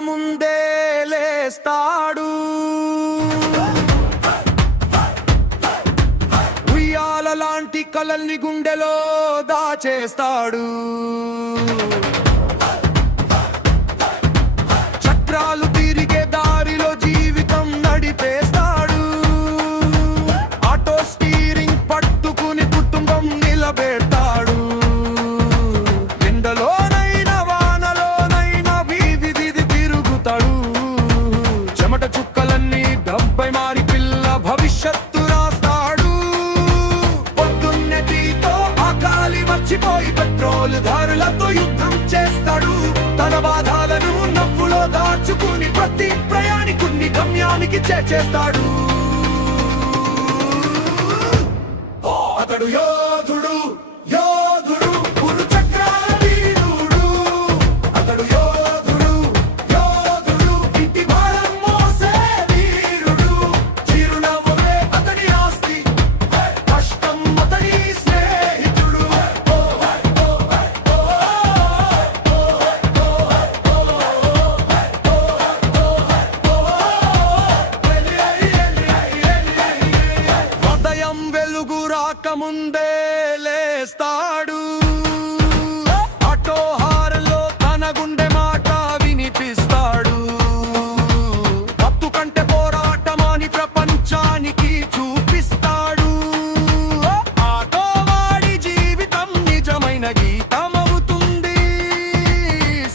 రాకముందే లేస్తాడు. ఉయ్యాలలాంటి కలల్ని గుండెలో దాచేస్తాడు. చక్రాలు తిరిగే దారిలో జీవితం నడిపేస్తాడు. ఆటో స్టీరింగ్ పట్టుకుని కుటుంబం నిలబెడతాడు. ఎండలోనైనా వానలోనైనా వీధి తిరుగుతాడు. చెమట చుక్కలన్నీ డబ్బై మారి పిల్ల భవిష్యత్తు రాస్తాడు. పొద్దున్నే టీతో ఆకలి మర్చిపోయి పెట్రోల్ ధరలతో యుద్ధం చేస్తాడు. తన బాధలను నవ్వులో దాచుకుని ప్రతి ప్రయాణికుని గమ్యానికి చేర్చేస్తాడు. అతడు యోధుడు, యోధుడు, గురు చక్రాల వీరుడు. అతడు యోధుడు, యోధుడు, ఇంటి భారం మోసే వీరుడు. చిరునవ్వులే అతడి ఆస్తి, కష్టం అతడి స్నేహితుడు. ఉదయం వెలుగు రాకముందే లేస్తాడు. ఆటో హారలో తన గుండె మాట వినిపిస్తాడు. హక్కు కంటే పోరాటమాని ప్రపంచానికి చూపిస్తాడు. ఆటో వాడి జీవితం నిజమైన గీతమవుతుంది.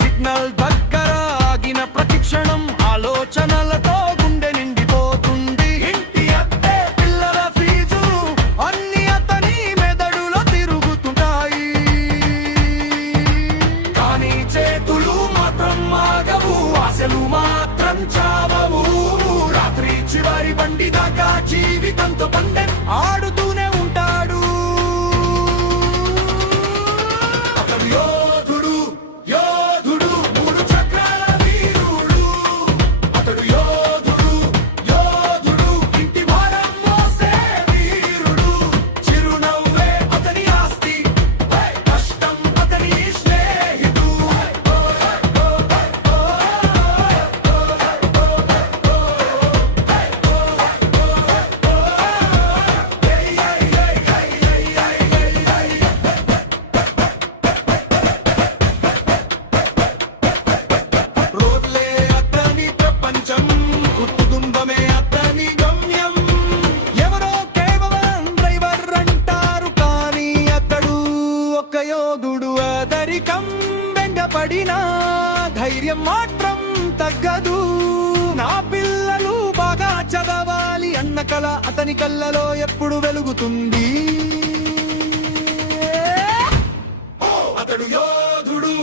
సిగ్నల్ దగ్గర ఆగిన ప్రతి క్షణం ఆలోచనలతో గుండె నిండిపోతుంది. ఇంటి అద్దె, పిల్లల ఫీజు అన్ని అతని మెదడులో తిరుగుతుంటాయి. కానీ చేతులు మాత్రం ఆగవు, ఆశలు మాత్రం చావవు. రాత్రి చివరి బండి దాకా జీవితంతో పందెం ఆడుతూనే ఉంటాడు. అతడు యోధుడు, యోధుడు, మూడు చక్రాల వీరుడు. అతడు యోధుడు, యోధుడు, ఇంటి భారం మోసే వీరుడు. చిరునవ్వే అతని ఆస్తి, కష్టం అతని స్నేహితుడు. రోడ్లే అతని ప్రపంచం, కుటుంబమే అతని గమ్యం. ఎవరో కేవలం డ్రైవర్ అంటారు, కానీ అతడు ఒక యోధుడు. అదరికం వెంటపడినా ధైర్యం మాత్రం తగ్గదు. నా పిల్లలు బాగా చదవాలి అన్న కల అతని కళ్ళలో ఎప్పుడు వెలుగుతుంది. అతడు యోధుడు.